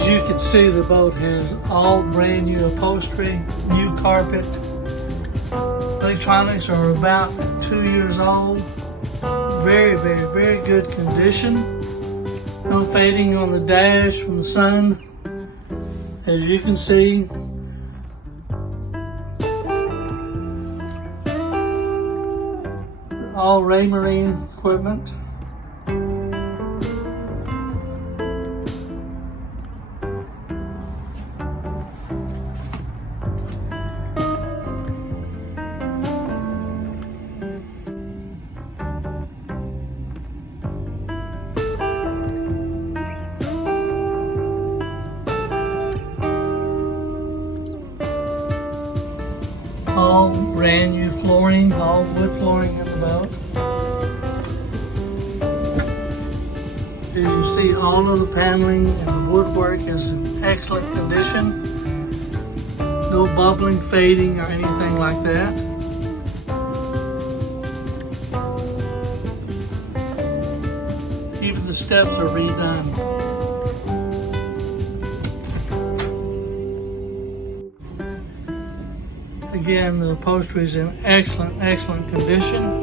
As you can see, the boat has all brand new upholstery, new carpet. Electronics are about 2 years old. Very, very, very good condition. No fading on the dash from the sun. As you can see, all Raymarine equipment. All brand new flooring, all wood flooring in the boat. As you see, all of the paneling and the woodwork is in excellent condition. No bubbling, fading, or anything like that. Even the steps are redone. Again, the upholstery is in excellent, excellent condition.